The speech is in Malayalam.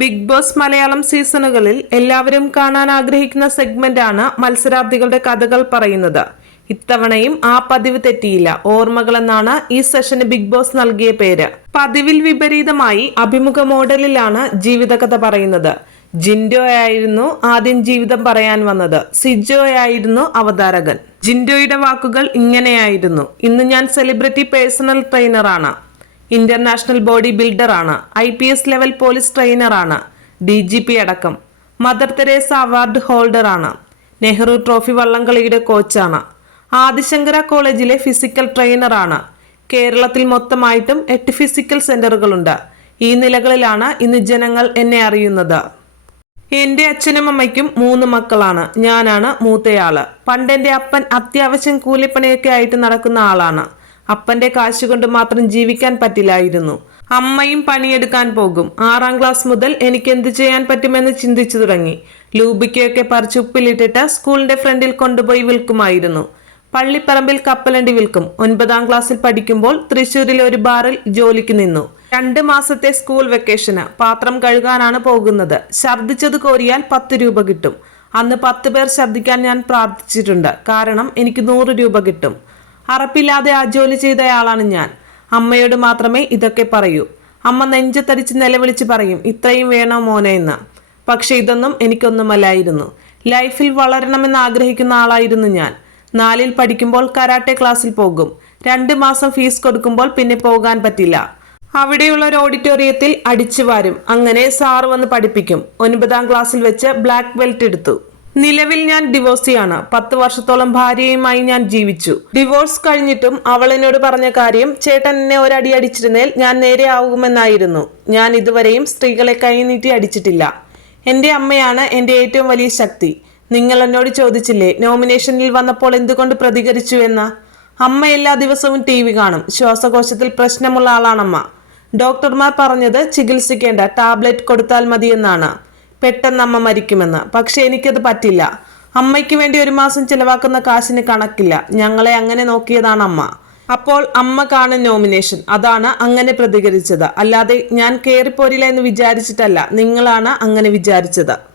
ബിഗ് ബോസ് മലയാളം സീസണുകളിൽ എല്ലാവരും കാണാൻ ആഗ്രഹിക്കുന്ന സെഗ്മെന്റാണ് മത്സരാർത്ഥികളുടെ കഥകൾ പറയുന്നത്. ഇത്തവണയും ആ പതിവ് തെറ്റിയില്ല. ഓർമ്മകൾ എന്നാണ് ഈ സെഷന് ബിഗ് ബോസ് നൽകിയ പേര്. പതിവിൽ വിപരീതമായി അഭിമുഖ മോഡലിലാണ് ജീവിതകഥ പറയുന്നത്. ജിൻഡോ ആയിരുന്നു ആദ്യം ജീവിതം പറയാൻ വന്നത്. സിജോ ആയിരുന്നു അവതാരകൻ. ജിൻഡോയുടെ വാക്കുകൾ ഇങ്ങനെയായിരുന്നു. ഇന്ന് ഞാൻ സെലിബ്രിറ്റി പേഴ്സണൽ ട്രെയിനറാണ് international body ബിൽഡറാണ്. I P S level police ട്രെയിനറാണ്. D G P അടക്കം. മദർ തെരേസ അവാർഡ് ഹോൾഡറാണ്. നെഹ്റു ട്രോഫി വള്ളംകളിയുടെ കോച്ചാണ്. ആദിശങ്കര കോളേജിലെ ഫിസിക്കൽ ട്രെയിനറാണ്. കേരളത്തിൽ മൊത്തമായിട്ടും എട്ട് ഫിസിക്കൽ സെന്ററുകളുണ്ട്. ഈ നിലകളിലാണ് ഇന്ന് ജനങ്ങൾ എന്നെ അറിയുന്നത്. എന്റെ അച്ഛനും അമ്മയ്ക്കും മൂന്ന് മക്കളാണ്. ഞാനാണ് മൂത്തയാൾ. പണ്ട് എന്റെ അപ്പൻ അത്യാവശ്യം കൂലിപ്പണിയൊക്കെ ആയിട്ട് നടക്കുന്ന ആളാണ്. അപ്പന്റെ കാശ് കൊണ്ട് മാത്രം ജീവിക്കാൻ പറ്റില്ലായിരുന്നു. അമ്മയും പണിയെടുക്കാൻ പോകും. ആറാം ക്ലാസ് മുതൽ എനിക്ക് എന്ത് ചെയ്യാൻ പറ്റുമെന്ന് ചിന്തിച്ചു തുടങ്ങി. ലൂബിക്കയൊക്കെ പറിച്ച് ഉപ്പിലിട്ടിട്ട് സ്കൂളിന്റെ ഫ്രണ്ടിൽ കൊണ്ടുപോയി വിൽക്കുമായിരുന്നു. പള്ളിപ്പറമ്പിൽ കപ്പലണ്ടി വിൽക്കും. ഒൻപതാം ക്ലാസ്സിൽ പഠിക്കുമ്പോൾ തൃശ്ശൂരിൽ ഒരു ബാറിൽ ജോലിക്ക് നിന്നു. രണ്ട് മാസത്തെ സ്കൂൾ വെക്കേഷന് പാത്രം കഴുകാനാണ് പോകുന്നത്. ഛർദ്ദിച്ചത് കോരിയാൽ പത്ത് രൂപ കിട്ടും. അന്ന് പത്ത് പേർ ഛർദ്ദിക്കാൻ ഞാൻ പ്രാർത്ഥിച്ചിട്ടുണ്ട്. കാരണം എനിക്ക് നൂറ് രൂപ കിട്ടും. അറപ്പില്ലാതെ ആ ജോലി ചെയ്തയാളാണ് ഞാൻ. അമ്മയോട് മാത്രമേ ഇതൊക്കെ പറയൂ. അമ്മ നെഞ്ചത്തടിച്ച് നിലവിളിച്ച് പറയും ഇത്രയും വേണോ മോനെ എന്ന്? പക്ഷെ ഇതൊന്നും എനിക്കൊന്നുമല്ലായിരുന്നു. ലൈഫിൽ വളരണമെന്ന് ആഗ്രഹിക്കുന്ന ആളായിരുന്നു ഞാൻ. നാലിൽ പഠിക്കുമ്പോൾ കരാട്ടെ ക്ലാസ്സിൽ പോകും. രണ്ട് മാസം ഫീസ് കൊടുക്കുമ്പോൾ പിന്നെ പോകാൻ പറ്റില്ല. അവിടെയുള്ള ഒരു ഓഡിറ്റോറിയത്തിൽ അടിച്ചു വാരും. അങ്ങനെ സാറ് വന്ന് പഠിപ്പിക്കും. ഒൻപതാം ക്ലാസ്സിൽ വെച്ച് ബ്ലാക്ക് ബെൽറ്റ് എടുത്തു. നിലവിൽ ഞാൻ ഡിവോഴ്സിയാണ്. പത്ത് വർഷത്തോളം ഭാര്യയുമായി ഞാൻ ജീവിച്ചു. ഡിവോഴ്സ് കഴിഞ്ഞിട്ടും അവൾ എന്നോട് പറഞ്ഞ കാര്യം ചേട്ടൻ എന്നെ ഒരടി അടിച്ചിരുന്നേൽ ഞാൻ നേരെ ആവുമെന്നായിരുന്നു. ഞാൻ ഇതുവരെയും സ്ത്രീകളെ കൈനീട്ടി അടിച്ചിട്ടില്ല. എന്റെ അമ്മയാണ് എന്റെ ഏറ്റവും വലിയ ശക്തി. നിങ്ങൾ എന്നോട് ചോദിച്ചില്ലേ നോമിനേഷനിൽ വന്നപ്പോൾ എന്തുകൊണ്ട് പ്രതികരിച്ചു എന്ന്? അമ്മ എല്ലാ ദിവസവും ടി വി കാണും. ശ്വാസകോശത്തിൽ പ്രശ്നമുള്ള ആളാണമ്മ. ഡോക്ടർമാർ പറഞ്ഞത് ചികിത്സിക്കേണ്ട ടാബ്ലറ്റ് കൊടുത്താൽ മതിയെന്നാണ്. പെട്ടെന്ന് അമ്മ മരിക്കുമെന്ന്. പക്ഷെ എനിക്കത് പറ്റില്ല. അമ്മയ്ക്ക് വേണ്ടി ഒരു മാസം ചിലവാക്കുന്ന കാശിന് കണക്കില്ല. ഞങ്ങളെ അങ്ങനെ നോക്കിയതാണ് അമ്മ. അപ്പോൾ അമ്മ കാണും നോമിനേഷൻ. അതാണ് അങ്ങനെ പ്രതികരിച്ചത്. അല്ലാതെ ഞാൻ കയറിപ്പോരില്ല എന്ന് വിചാരിച്ചിട്ടല്ല. നിങ്ങളാണ് അങ്ങനെ വിചാരിച്ചത്.